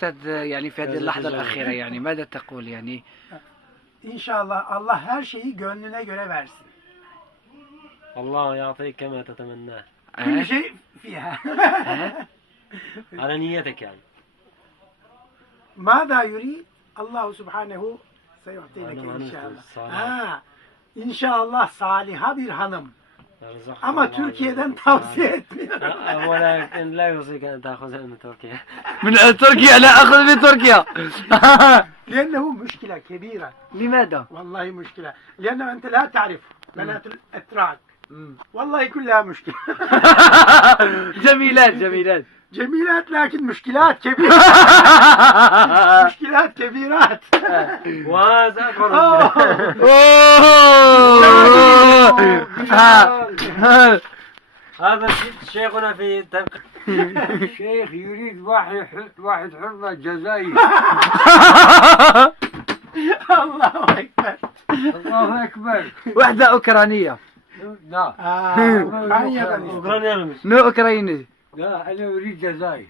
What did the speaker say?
أستاذ يعني في هذه اللحظة الأخيرة يعني ماذا تقول يعني؟ İnşallah Allah her şeyi gönlüne göre versin. الله يعطيك كما تتمناه Kül şey fiha. على نيتك يعني. Mâdâ yurid Allahu Subhanehu seyu'tileke Hanım, inşallah. salih. Ha, İnşallah saliha bir hanım. يرزقك Ama الله Türkiye'den ويرزقك tavsiye السعادة. etmiyorum. ولكن لا يوصيك أن تأخذها من تركيا. من تركيا لا أخذ من تركيا. لأنه مشكلة كبيرة. لماذا؟ والله مشكلة. لأنه أنت لا تعرف بنات الأتراك. والله كلها مشكلة. جميلات جميلات. جميلات لكن مشكلات كبيرة. مشكلات كبيرات. وهذا أكبر هذا شيخنا في الشيخ يريد واحد حرة جزائري. الله أكبر. الله أكبر. واحدة أوكرانية. لا. أوكرانيا. أوكرانيا. نو أوكرايني. لا أنا أريد جزائر.